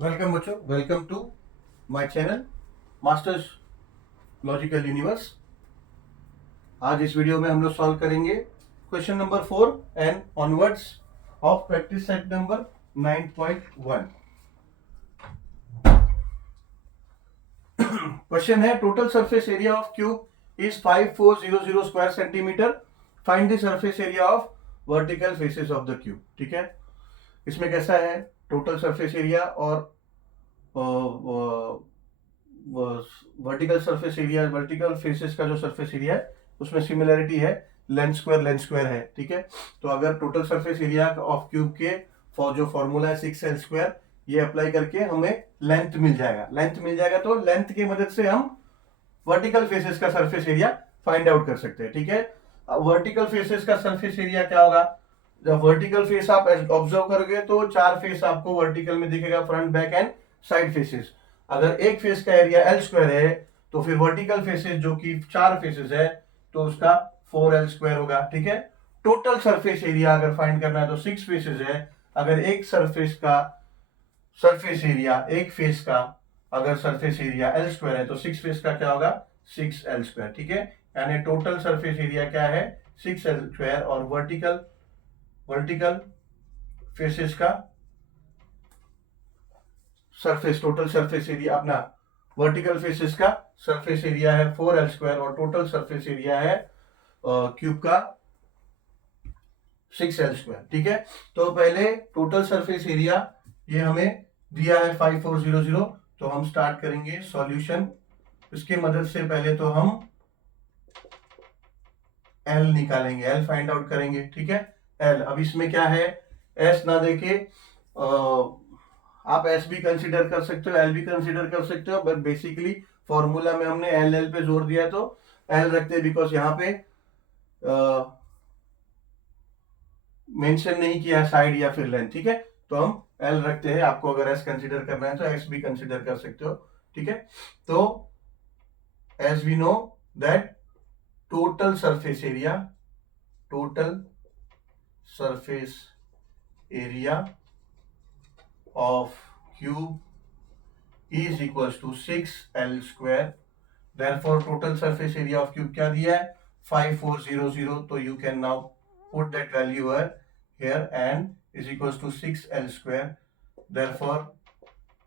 Welcome बच्चों, welcome to my channel masters logical universe. आज इस वीडियो में हम लोग सॉल्व करेंगे question number 4 and onwards of practice set number 9.1। Question है total surface area of cube is 5400 square centimetre, find the surface area of vertical faces of the cube. ठीक है, इसमें कैसा है, टोटल सरफेस एरिया और vertical surface area, vertical faces का जो surface area है उसमें सिमिलरिटी है, लेंथ स्क्वायर है। ठीक है, तो अगर total surface area of cube के जो फॉर्मूला है 6l स्क्वायर, ये अप्लाई करके हमें लेंथ मिल जाएगा। तो लेंथ की मदद से हम वर्टिकल फेसेस का सरफेस एरिया फाइंड आउट कर सकते हैं। ठीक है, वर्टिकल फेसेस का सरफेस एरिया क्या होगा, जब वर्टिकल फेस आप ऑब्जर्व करोगे तो चार फेस आपको वर्टिकल में दिखेगा, front, back and side faces. अगर एक फेस का एरिया l स्क्वायर है तो फिर वर्टिकल फेसेस जो कि चार फेसेस है तो उसका 4l स्क्वायर होगा। ठीक है, टोटल सरफेस एरिया अगर फाइंड करना है तो 6 फेसेस है, अगर एक सरफेस का सरफेस एरिया, एक फेस का अगर सरफेस एरिया l स्क्वायर है तो 6 फेस का क्या होगा, 6l स्क्वायर। ठीक है, यानी टोटल सरफेस एरिया क्या है, 6l स्क्वायर, और वर्टिकल फेसेस का सरफेस, टोटल सरफेस एरिया अपना वर्टिकल फेसेस का सरफेस एरिया है 4l स्क्वायर, और टोटल सरफेस एरिया है क्यूब का 6l स्क्वायर। ठीक है, तो पहले टोटल सरफेस एरिया ये हमें दिया है 5400, तो हम स्टार्ट करेंगे सॉल्यूशन। इसके मदद से पहले तो हम L निकालेंगे, L फाइंड आउट करेंगे। ठीक है, L, अब इसमें क्या है, S ना देके आप S भी कंसीडर कर सकते हो, L भी कंसीडर कर सकते हो, बट बेसिकली फॉर्मूला में हमने L पे जोर दिया तो L रखते हैं, बिकॉज यहाँ पे मेंशन नहीं किया साइड या फिर लेंथ। ठीक है, तो हम L रखते हैं, आपको अगर S कंसीडर करना है तो S भी कंसीडर कर सकते हो। ठीक है, तो as we know that total surface area of cube is equals to 6l square, therefore total surface area of cube क्या दिया है, 5400, तो you can now put that value here and is equals to 6l square, therefore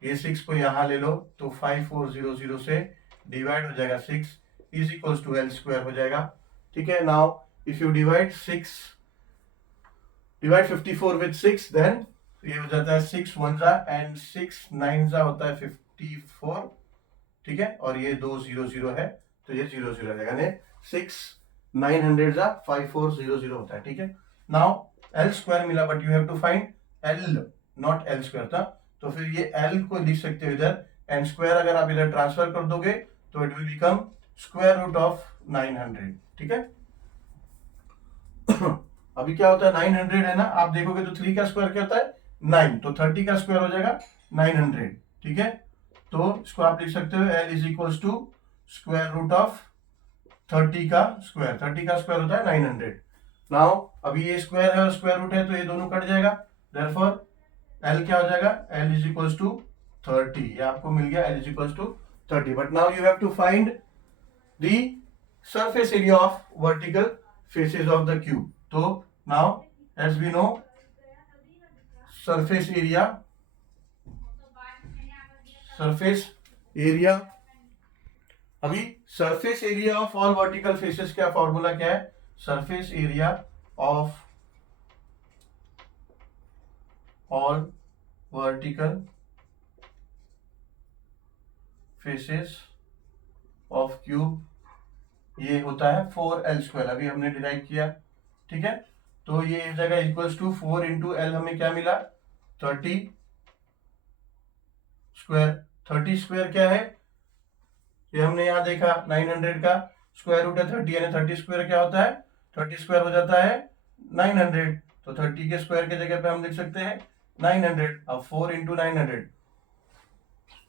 ये 6 को यहाँ ले लो तो 5400 से डिवाइड हो जाएगा 6 is equals to l square हो जाएगा। ठीक है, now if you divide 54 with 6, then ये हो जाता है 6 1 जा एंड 6 9 जा होता है 54। ठीक है, और ये 2 0 0 है तो ये 0 0 रहेगा, यानी 6 900 जा 5400 होता है। ठीक है, नाउ l स्क्वायर मिला, but you have to find l, not l square था, तो फिर ये l को लिख सकते हो इधर, एंड स्क्वायर अगर आप इधर ट्रांसफर कर दोगे तो it will become square root of 900। ठीक है, अभी क्या होता है, 900 है ना, आप देखोगे तो 3 का स्क्वायर क्या होता है, 9, तो 30 का स्क्वायर हो जाएगा 900। ठीक है, तो इसको आप लिख सकते हो L is equals to square root of 30 का स्क्वायर, 30 का स्क्वायर होता है 900। नाउ अभी ये स्क्वायर है और स्क्वायर रूट है तो ये दोनों कट जाएगा, देयरफॉर L क्या हो जाएगा, L इज इक्वल्स टू 30, ये आपको मिल गया L is equals to 30। But now you have to find the surface area of vertical faces of the cube. तो now as we know surface area, अभी surface area of all vertical faces का formula क्या है, surface area of all vertical faces of cube ये होता है 4l square, अभी हमने डिराइव किया। ठीक है, तो ये इस जगह इक्वल्स टू 4 इंटू l, हमें क्या मिला, 30 स्क्वायर। 30 स्क्वायर क्या है, ये हमने यहाँ देखा 900 का स्क्वायर रूट है 30, यानी 30 स्क्वायर क्या होता है, 30 स्क्वायर हो जाता है 900, तो 30 के स्क्वायर के जगह पे हम लिख सकते हैं 900। अब 4 इंटू 900,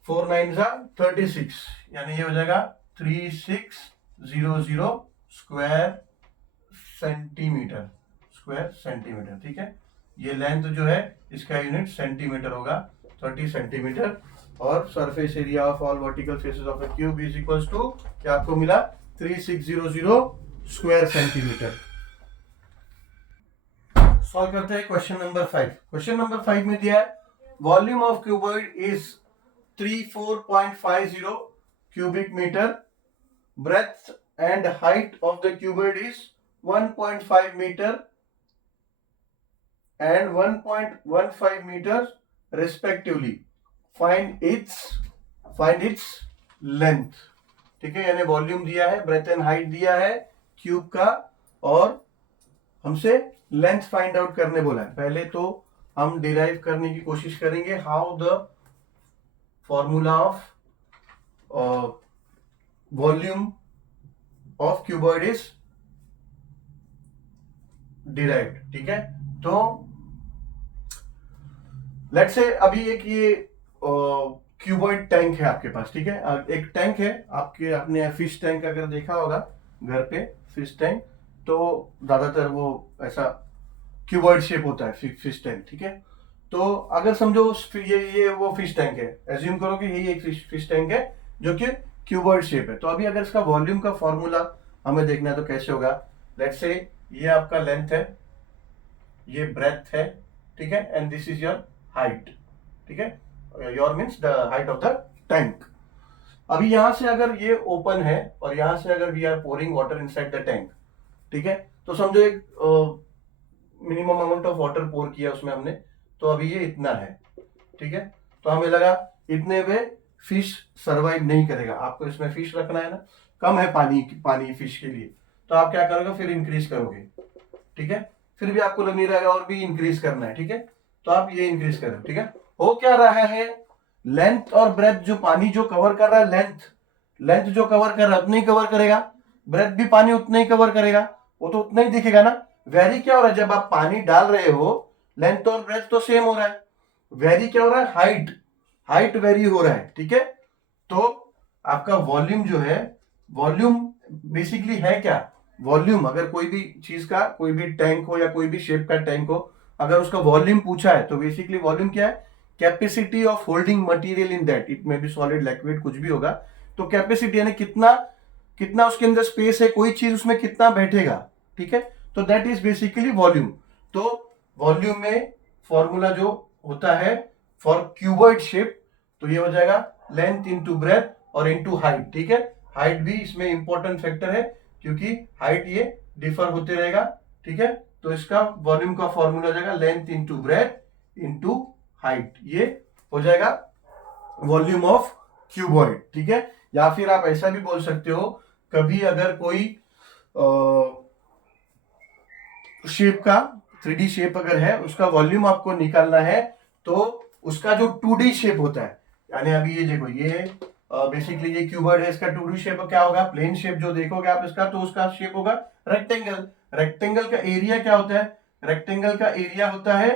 4 9 जा 36, यानी ये हो जाएगा 3600 स्क्वायर सेंटीमीटर। ठीक है, ये लेंथ जो है इसका यूनिट सेंटीमीटर होगा, 30 सेंटीमीटर, और surface area of all vertical faces of a cube is equals to, क्या आपको मिला, 3600 स्क्वायर सेंटीमीटर। सॉल्व करते हैं क्वेश्चन नंबर 5। क्वेश्चन नंबर 5 में दिया है volume of cuboid is 34.50 cubic metre, breadth and height of the cuboid is 1.5 meter and 1.15 meters respectively. Find its length. ठीक है, यानी वॉल्यूम दिया है, ब्रेथ एंड हाइट दिया है क्यूब का, और हमसे लेंथ फाइंड आउट करने बोला है। पहले तो हम डिराइव करने की कोशिश करेंगे how the formula of volume of cuboid is derived. ठीक है, तो लेट्स से अभी एक ये क्यूबॉइड टैंक है आपके पास। ठीक है, एक टैंक है आपके, आपने फिश टैंक अगर देखा होगा घर पे, फिश टैंक, तो ज्यादातर वो ऐसा क्यूबॉइड शेप होता है फिश टैंक। ठीक है, तो अगर समझो ये वो फिश टैंक है, एज्यूम करो कि यही एक फिश टैंक है जो कि क्यूबॉइड शेप है। तो अभी अगर इसका वॉल्यूम का फॉर्मूला हमें देखना है तो कैसे होगा। लेट्स से ये आपका लेंथ है, ये ब्रेथ है, ठीक है, and this is your height. ठीक है, your means the height of the tank. अभी यहां से अगर ये ओपन है और यहां से अगर we are pouring water inside the tank, ठीक है, तो समझो एक minimum amount of water pour किया उसमें हमने, तो अभी ये इतना है। ठीक है, तो हमें लगा इतने में फिश सरवाइव नहीं करेगा, आपको इसमें फिश रखना है ना, कम है पानी फिश के लिए, तो आप क्या करोगे, फिर इंक्रीज करोगे। ठीक है, फिर भी आपको लग नहीं रहेगा और भी इंक्रीज करना है। ठीक है, तो आप ये इंक्रीज करो। ठीक है, हो क्या रहा है, लेंथ और ब्रेथ जो पानी जो कवर कर रहा है, लेंथ जो कवर कर रहा है उतना ही कवर करेगा, ब्रेथ भी पानी उतना ही कवर करेगा, वो तो उतना ही दिखेगा ना। वेरी क्या हो रहा है, जब आप पानी डाल रहे हो लेंथ और ब्रेथ तो सेम हो रहा है, वेरी क्या हो रहा है, हाइट वेरी हो रहा है। ठीक है, तो आपका वॉल्यूम जो है, वॉल्यूम बेसिकली है क्या, वॉल्यूम अगर कोई भी चीज का, कोई भी टैंक हो या कोई भी शेप का टैंक हो, अगर उसका वॉल्यूम पूछा है तो बेसिकली वॉल्यूम क्या है, capacity of holding material in that, it में भी सॉलिड लिक्विड कुछ भी होगा, तो कैपेसिटी यानी कितना उसके अंदर स्पेस है, कोई चीज उसमें कितना बैठेगा। ठीक है, तो दैट इज बेसिकली वॉल्यूम। तो वॉल्यूम में फॉर्मूला जो होता है फॉर क्यूबॉइड शेप, तो ये हो जाएगा लेंथ इंटू ब्रेथ और इंटू हाइट। ठीक है, हाइट भी इसमें इंपॉर्टेंट फैक्टर है क्योंकि हाइट ये डिफर होते रहेगा। ठीक है, तो इसका वॉल्यूम का फॉर्मूला हो जाएगा length into breadth into height, ये हो जाएगा वॉल्यूम ऑफ क्यूबॉइड। ठीक है, या फिर आप ऐसा भी बोल सकते हो, कभी अगर कोई शेप का 3D शेप अगर है, उसका वॉल्यूम आपको निकालना है, तो उसका जो 2D शेप होता है, यानी अभी ये देखो, ये बेसिकली ये क्यूबॉइड है, इसका 2D शेप क्या होगा, प्लेन शेप जो देखोगे आप इसका, तो उसका शेप होगा रेक्टेंगल। रेक्टेंगल का एरिया क्या होता है, रेक्टेंगल का एरिया होता है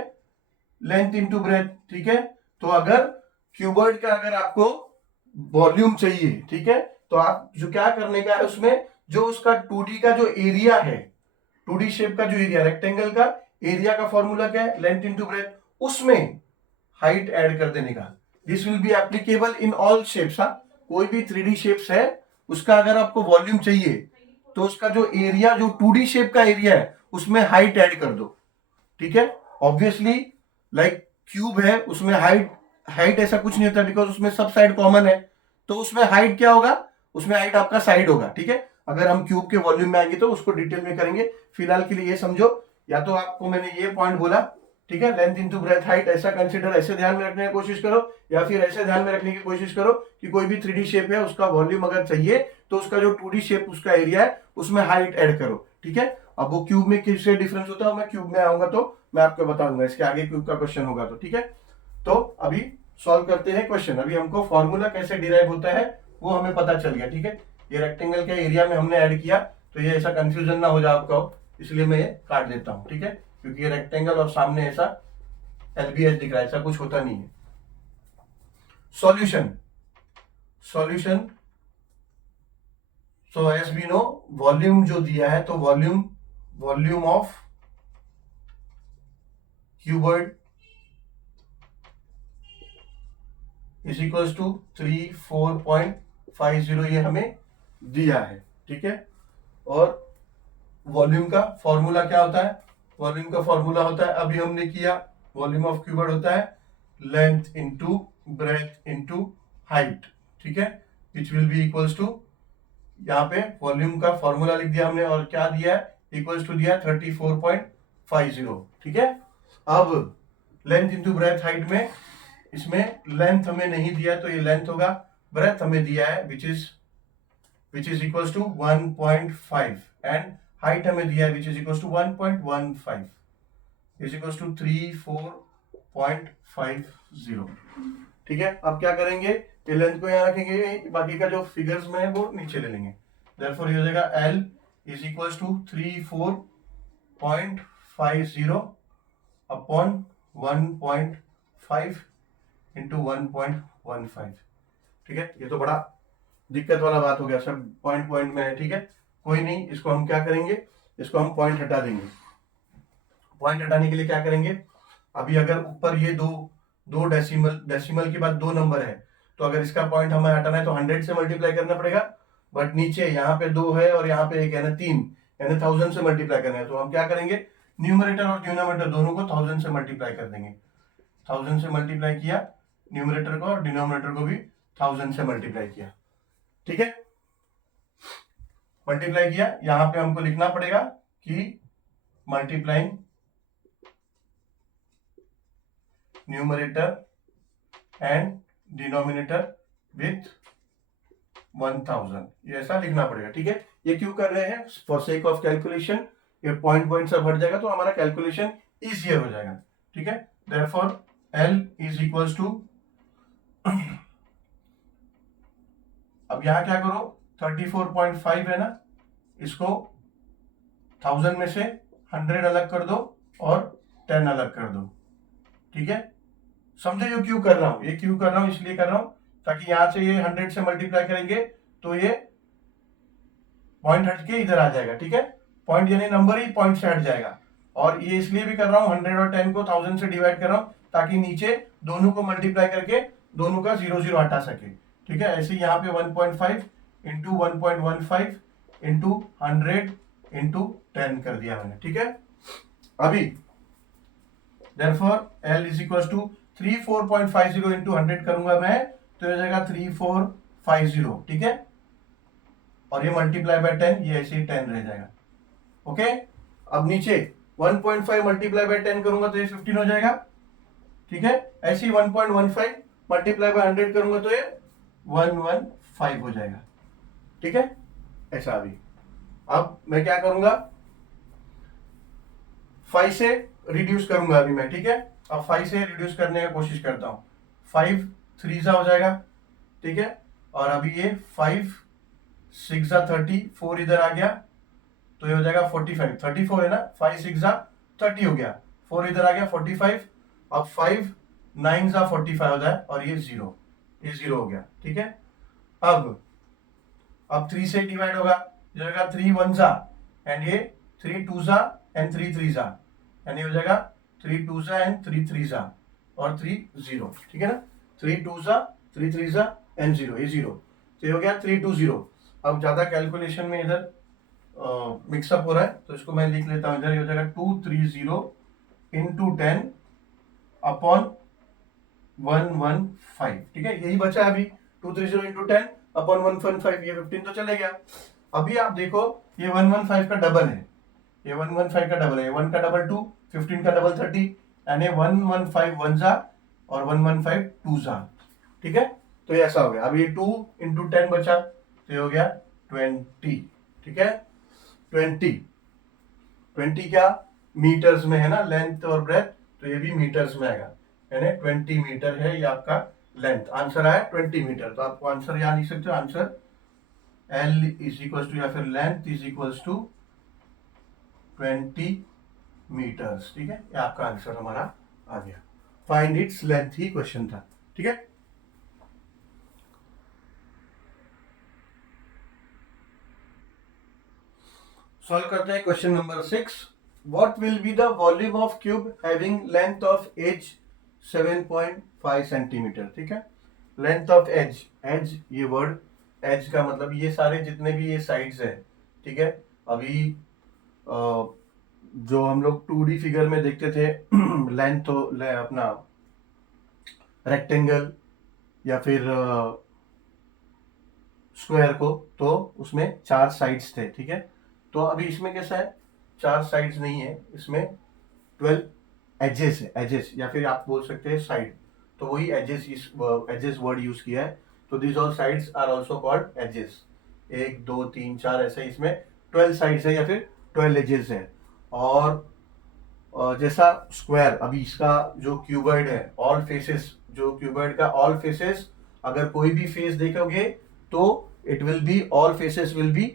लेंथ इंटू ब्रेथ। ठीक है, तो अगर क्यूबॉइड का अगर आपको वॉल्यूम चाहिए, ठीक है, तो आप जो क्या करने का है, उसमें जो उसका 2D का जो एरिया है, 2D शेप का जो एरिया, रेक्टेंगल का एरिया का फॉर्मूला क्या है, लेंथ इंटू ब्रेथ, उसमें हाइट ऐड कर देने का। This will be applicable in all shapes. कोई भी 3D शेप्स है, उसका अगर आपको वॉल्यूम चाहिए तो उसका जो एरिया, जो 2D शेप का एरिया है, उसमें हाइट ऐड कर दो। ठीक है, ऑब्वियसली लाइक क्यूब है, उसमें हाइट ऐसा कुछ नहीं होता, बिकॉज उसमें सब साइड कॉमन है, तो उसमें हाइट क्या होगा, उसमें हाइट आपका साइड होगा। ठीक है, अगर हम क्यूब के वॉल्यूम में आएंगे तो उसको डिटेल में करेंगे, फिलहाल के लिए ये समझो, या तो आपको मैंने ये पॉइंट बोला, ठीक है, लेंथ इंटू ब्रेथ हाइट, ऐसा कंसीडर, ऐसे ध्यान में रखने की कोशिश करो, या फिर ऐसे ध्यान में रखने की कोशिश करो कि कोई भी 3D शेप है, उसका वॉल्यूम अगर चाहिए तो उसका जो 2D शेप उसका एरिया है, उसमें हाइट ऐड करो। ठीक है, अब वो क्यूब में किससे डिफरेंस होता है, मैं क्यूब में आऊंगा तो मैं आपको बता दूंगा, इसके आगे क्यूब का क्वेश्चन होगा तो। ठीक है, तो अभी सॉल्व करते हैं क्वेश्चन। अभी हमको फॉर्मूला कैसे डिराइव होता है वो हमें पता चल गया। ठीक है, ये रेक्टेंगल के एरिया में हमने ऐड किया, तो ये ऐसा कंफ्यूजन ना हो जाए आपको, इसलिए मैं ये काट देता हूं। ठीक है, क्योंकि ये रेक्टेंगल और सामने ऐसा LBS दिख रहा है, ऐसा कुछ होता नहीं है। Solution so as we know, volume जो दिया है, तो volume of cuboid is equals to 34.50 ये हमें दिया है, ठीक है। और वॉल्यूम का फॉर्मूला क्या होता है? वॉल्यूम का फॉर्मूला होता है, अभी हमने किया, वॉल्यूम ऑफ क्यूबॉइड होता है length into breadth into height, ठीक है, which will be equals to, यहाँ पे वॉल्यूम का फॉर्मूला लिख दिया हमने और क्या दिया है, इक्वल्स टू दिया 34.50, ठीक है। अब लेंथ इंटू ब्रेथ हाइट में, इसमें लेंथ हमें नहीं दिया तो ये लेंथ होगा, ब्रेथ हमें दिया है which is equals to 1.5 and height हमें दिया है which is equals to 1.15 is equals to 34.50, ठीक है। अब क्या करेंगे, ये लेंथ को यहाँ रखेंगे, बाकी का जो फिगर्स में है वो नीचे ले लेंगे। देयरफॉर ये हो जाएगा L is equals to 34.50 upon 1.5 into 1.15, ठीक है। ये तो बड़ा दिक्कत वाला बात हो गया, सब पॉइंट पॉइंट में है, ठीक है। कोई नहीं, इसको हम क्या करेंगे, इसको हम पॉइंट हटा देंगे। पॉइंट हटाने के लिए क्या करेंगे, अभी अगर ऊपर ये दो डेसिमल के बाद 2 नंबर है, तो अगर इसका पॉइंट हमें हटाना है तो 100 से मल्टीप्लाई करना पड़ेगा, बट नीचे यहाँ पे 2 है और यहाँ पे 1 है ना 3, यानी 1000 से मल्टीप्लाई करना है, तो हम क्या करेंगे, न्यूमरेटर और डिनोमिनेटर दोनों को 1000 से मल्टीप्लाई कर देंगे। 1000 से मल्टीप्लाई किया न्यूमरेटर को और डिनोमिनेटर को भी 1000 से मल्टीप्लाई किया, ठीक है। मल्टीप्लाई किया, यहां पे हमको लिखना पड़ेगा कि multiplying numerator and denominator with 1000, ये ऐसा लिखना पड़ेगा, ठीक है। ये क्यों कर रहे हैं, फॉर सेक ऑफ कैलकुलेशन, ये पॉइंट पॉइंट सब हट जाएगा तो हमारा कैलकुलेशन इजियर हो जाएगा, ठीक है। Therefore L is equals to, अब यहां क्या करो, 34.5 है ना, इसको 1000 में से 100 अलग कर दो और 10 अलग कर दो, ठीक है। समझे जो क्यों कर रहा हूं, ये क्यों कर रहा हूं, इसलिए कर रहा हूं ताकि यहां से ये 100 से मल्टीप्लाई करेंगे तो ये पॉइंट हट के इधर आ जाएगा, ठीक है। पॉइंट यानी नंबर ही पॉइंट से हट जाएगा, और ये इसलिए भी कर रहा हूं 100 और 10 को 1000 से डिवाइड कर रहा हूं ताकि नीचे दोनों को मल्टीप्लाई करके दोनों का 0 हटा सके, ठीक है। ऐसे यहाँ पे 1.5 इंटू 1.15 इंटू 100 इंटू 10 कर दिया मैंने, ठीक है। अभी therefore L is equal to 34.50 into 100 करूंगा मैं तो हो जाएगा 3450, ठीक है। और ये मल्टीप्लाई बाय 10, ये ऐसे ही 10 रह जाएगा, ओके। अब नीचे 1.5 मल्टीप्लाई बाय 10 करूंगा तो ये 15 हो जाएगा, ठीक है। ऐसे ही 1.15 मल्टीप्लाई बाय 100 करूंगा तो ये 115 हो जाएगा, ठीक है। ऐसा अभी अब मैं क्या करूंगा, 5 से रिड्यूस करूंगा अभी मैं, ठीक है। अब 5 से रिड्यूस करने का कोशिश करता हूं, 5 3 हो जाएगा, ठीक है। और अभी ये 5 6 30, 4 इधर आ गया तो ये हो जाएगा 45, 34 है ना, 5 6 30 हो गया, 4 इधर आ गया 45, अब 5 9 45 हो जाए और ये 0 हो गया, ठीक है। अब 3 से डिवाइड होगा, जो होगा 3 1 एंड ये 3 2 एंड 3 3 यानी हो जाएगा 3 2 एंड 3 3 और 3 0, ठीक है ना। 3 2 3 3 एंड 0, ये 0, तो ये हो गया 3 2 0। अब ज्यादा कैलकुलेशन में इधर मिक्सअप हो रहा है तो इसको मैं लिख लेता हूं, इधर ये हो जाएगा 230 इंटू 10 अपॉन 115, ठीक है। यही बचा अभी 230 इंटू 10 अपॉन 115, ये 15 तो चले गया। अभी आप देखो ये 115 का डबल है, ये 115 का डबल है, 1 का डबल 2, 15 का डबल 30, यानी 115 1 और 115 2, ठीक है। तो ये ऐसा हो गया। अब ये 2 इंटू 10 बचा तो ये हो गया 20, ठीक है। 20 क्या मीटर्स में है ना, लेंथ और ब्रेथ, तो ये भी मीटर्स में आएगा, यानी 20 मीटर है ये आपका लेंथ। आंसर आया 20 मीटर, तो आपको आंसर यहाँ लिख सकते हो, answer L is equal to या फिर length is equal to 20 metres, ठीक है। ये आपका आंसर हमारा आ गया। फाइंड इट्स लेंथ ही क्वेश्चन था, ठीक है। सॉल्व करते हैं question number 6। What will be the volume of cube having length of edge 7.5 centimetre, ठीक है। लेंथ ऑफ एज, एज ये वर्ड, एज का मतलब ये सारे जितने भी ये साइड्स है, ठीक है। अभी जो हम लोग 2D फिगर में देखते थे लेंथ तो अपना रेक्टेंगल या फिर स्क्वायर को, तो उसमें 4 साइड्स थे, ठीक है। तो अभी इसमें कैसा है, 4 साइड्स नहीं है, इसमें 12 एजेस है, एजेस या फिर आप बोल सकते हैं साइड। तो वही एजेस, इस एजेस वर्ड यूज किया है। तो this all sides are also called edges. 1 2 3 4 ऐसे इसमें 12 साइड्स है या फिर 12 एजेस है। और जैसा स्क्वायर, अभी इसका जो क्यूबॉइड है, ऑल फेसेस, जो क्यूबॉइड का ऑल फेसेस, अगर कोई भी फेस देखोगे तो it will be, all faces will be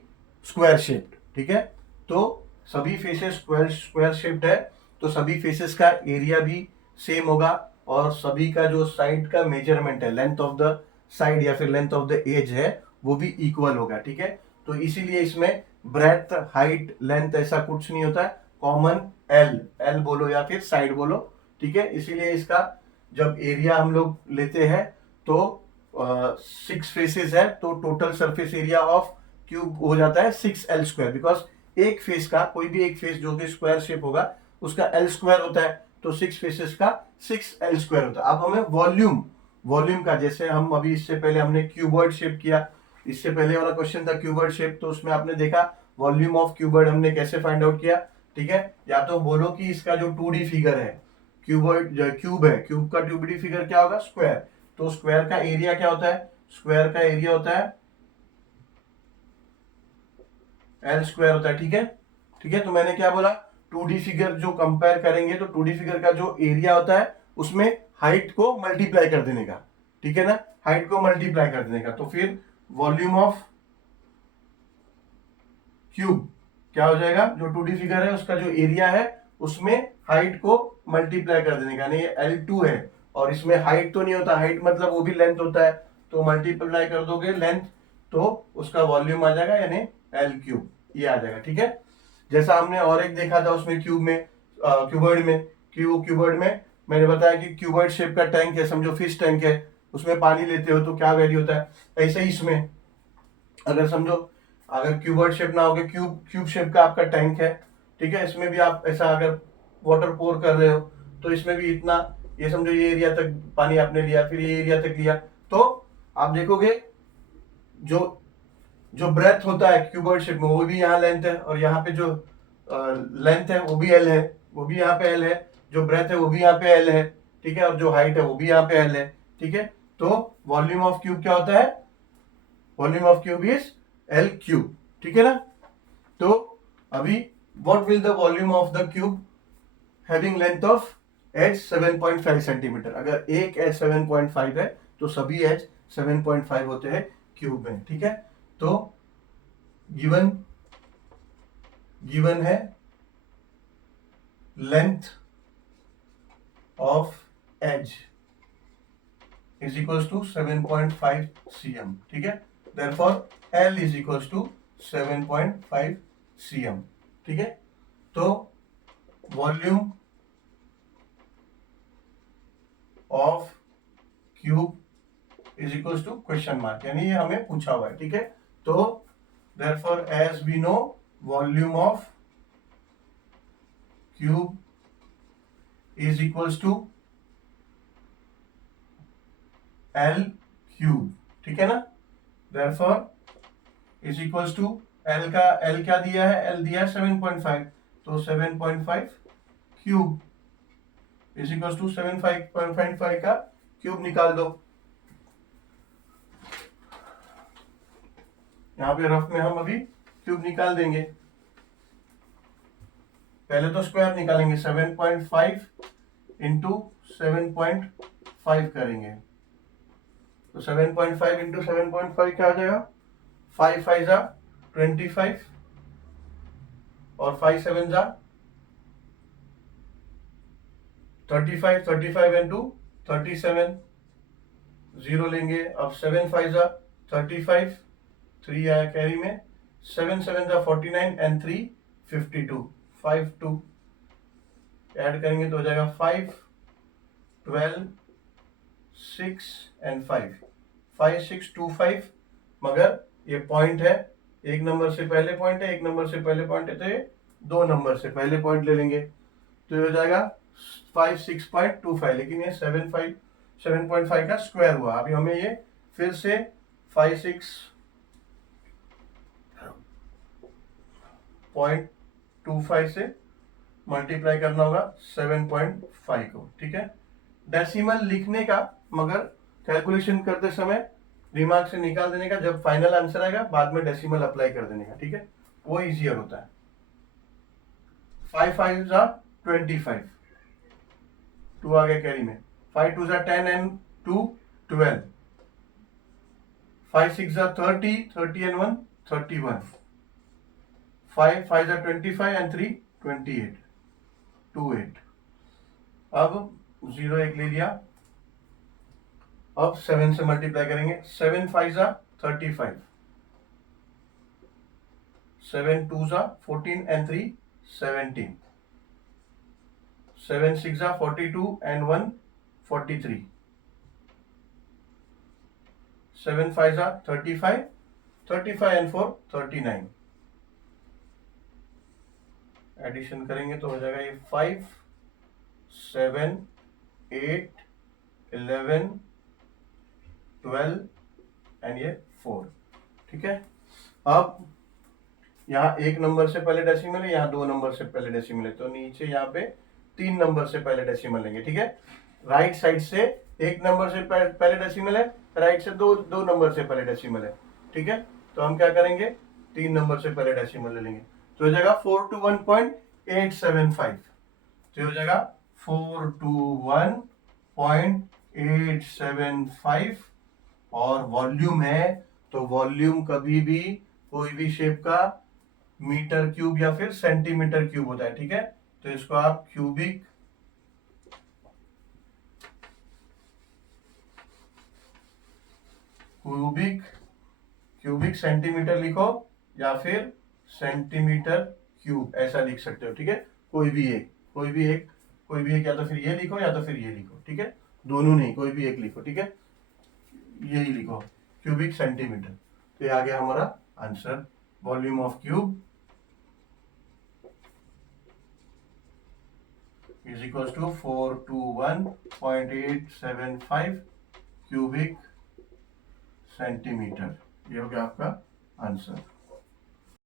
square shaped, ठीक है। तो सभी फेसेस स्क्वायर स्क्वायर शेप्ड है, तो सभी फेसेस का एरिया भी सेम होगा, और सभी का जो साइड का मेजरमेंट है, लेंथ ऑफ द साइड या फिर लेंथ ऑफ द एज है, वो भी इक्वल होगा, ठीक है। तो इसीलिए इसमें ब्रेथ, हाइट, लेंथ ऐसा कुछ नहीं होता है, कॉमन एल, एल बोलो या फिर साइड बोलो, ठीक है। इसीलिए इसका जब एरिया हम लोग लेते हैं तो 6 फेसेस है, तो total surface area of cube हो जाता है 6L², बिकॉज एक फेस का, कोई भी एक फेस जो कि स्क्वायर शेप होगा उसका L² होता है, तो 6 फेसेस का 6L² होता है। अब हमें वॉल्यूम, वॉल्यूम का, जैसे हम अभी इससे पहले हमने क्यूबॉइड शेप किया, इससे पहले वाला क्वेश्चन था क्यूबॉइड शेप, तो उसमें आपने देखा वॉल्यूम ऑफ क्यूबॉइड हमने कैसे फाइंड आउट किया, ठीक है। या तो बोलो कि इसका जो 2D फिगर है, क्यूबॉइड क्यूब है, क्यूब का 2D फिगर क्या होगा, स्क्वायर। तो स्क्वायर का एरिया क्या होता है, स्क्वायर का एरिया होता है L² होता है, ठीक है। ठीक है, तो मैंने क्या बोला, 2D फिगर जो कंपेयर करेंगे तो 2D फिगर का जो एरिया होता है उसमें हाइट को मल्टीप्लाई कर देने का, ठीक है ना, हाइट को मल्टीप्लाई कर देने का। तो फिर वॉल्यूम ऑफ क्यूब क्या हो जाएगा, जो 2D फिगर है उसका जो एरिया है उसमें हाइट को मल्टीप्लाई कर देने का, नहीं ये L2 है और इसमें हाइट तो नहीं होता, हाइट मतलब वो भी लेंथ होता है, तो मल्टीप्लाई कर दोगे लेंथ, तो उसका वॉल्यूम आ जाएगा यानी L3 ये आ जाएगा, ठीक है। जैसा हमने और एक देखा था उसमें क्यूब में, क्यूबॉइड में, क्यूबॉइड में मैंने बताया कि क्यूबॉइड शेप का टैंक है, समझो फिश टैंक है, उसमें पानी लेते हो तो क्या वैल्यू होता है, ऐसे ही इसमें अगर समझो, अगर क्यूबॉइड शेप ना होगे, क्यूब क्यूब शेप का आपका टैंक है, ठीक है, इसमें भी आप ऐसा अगर वाटर पोर कर रहे हो तो इसमें भी इतना, ये समझो ये एरिया तक पानी आपने लिया, फिर ये एरिया तक लिया, तो आप देखोगे जो जो ब्रेथ होता है क्यूबॉइड शेप में वो भी यहाँ लेंथ है, और यहाँ पे जो लेंथ है वो भी एल है, वो भी यहाँ पे एल है, जो ब्रेथ है वो भी यहाँ पे एल है, ठीक है, और जो हाइट है वो भी यहाँ पे एल है, ठीक है। तो वॉल्यूम ऑफ क्यूब क्या होता है, volume of cube is L3, ठीक है ना। तो अभी what will the volume of the cube having length of edge 7.5 centimetre, अगर एक एज 7.5 है तो सभी एज 7.5 होते हैं क्यूब में, ठीक है। तो गिवन गिवन है length of edge is equals to 7.5 cm, ठीक है। Therefore L is equals to 7.5 cm, ठीक है। तो volume of cube is equals to question mark, यानी ये हमें पूछा हुआ है, ठीक है। तो therefore as we know volume of cube is equals to L3, ठीक है ना। Therefore is equals to L का, L क्या दिया है, L दिया है 7.5, तो 7.5 क्यूब इज इक्वल्स टू 7.5 का क्यूब निकाल दो। यहाँ पे रफ में हम अभी क्यूब निकाल देंगे, पहले तो स्क्वायर निकालेंगे, 7.5 इंटू 7.5 करेंगे, तो 7.5 इंटू 7.5 क्या आ जाएगा, 5 5 जा 25 और 5 7 जा 35, 35 इंटू 37, जीरो लेंगे, अब 7 5 जा 35, 3 आया कैरी में, 7 7 जा 49 एंड 3 52, 5 2 ऐड करेंगे तो हो जाएगा 5 12 6 एंड 5, 5 6 2 5, मगर ये पॉइंट है, एक नंबर से पहले पॉइंट है, एक नंबर से पहले पॉइंट है, तो ये दो नंबर से पहले पॉइंट ले लेंगे, तो ये हो जाएगा 5 6.25, लेकिन ये 7.5 का स्क्वायर हुआ। अभी हमें ये फिर से 5 6.25 से मल्टीप्लाई करना होगा 7.5 को, ठीक है। डेसिमल लिखने का, मगर कैलकुलेशन करते समय दिमाग से निकाल देने का, जब फाइनल आंसर आएगा बाद में डेसिमल अप्लाई कर देने का, ठीक है, वो इजियर होता है। 5 5 जा 25, 2 आ गया कैरी में, 5 2 जा 10 एंड 2 12, 5 6 जा 30, 30 एंड 1 31, 5 5 जा 25 एंड 3 28, 28। अब 0 1 ले लिया, अब 7 से मल्टीप्लाई करेंगे, 7 5 जा 35, 7 2 जा 14 एंड 3 17, 7 6 जा 42 एंड 1 43, 7 5 जा 35, 35 एंड 4 39। एडिशन करेंगे तो हो जाएगा ये 5 7 8 11 12 एंड ये 4, ठीक है। अब यहाँ एक नंबर से पहले डेसिमल है, यहाँ दो नंबर से पहले डेसिमल है, तो नीचे यहाँ पे 3 नंबर से पहले डेसिमल लेंगे, ठीक है। राइट साइड से एक नंबर से पहले डेसिमल है, राइट से दो नंबर से पहले डेसिमल है, ठीक है। तो हम क्या करेंगे, 3 नंबर से पहले डेसिमल ले लेंगे, तो हो जाएगा 421.875, तो हो जाएगा 421.875। और वॉल्यूम है, तो वॉल्यूम कभी भी कोई भी शेप का मीटर क्यूब या फिर सेंटीमीटर क्यूब होता है, ठीक है। तो इसको आप क्यूबिक सेंटीमीटर लिखो या फिर सेंटीमीटर क्यूब ऐसा लिख सकते हो, ठीक है। कोई भी एक या तो फिर ये लिखो या तो फिर ये लिखो, ठीक है, दोनों नहीं, कोई भी एक लिखो, ठीक है, यही लिखो क्यूबिक सेंटीमीटर। तो ये आ गया हमारा answer, volume of cube is equals to 421.875 cubic centimetre. ये हो गया आपका आंसर।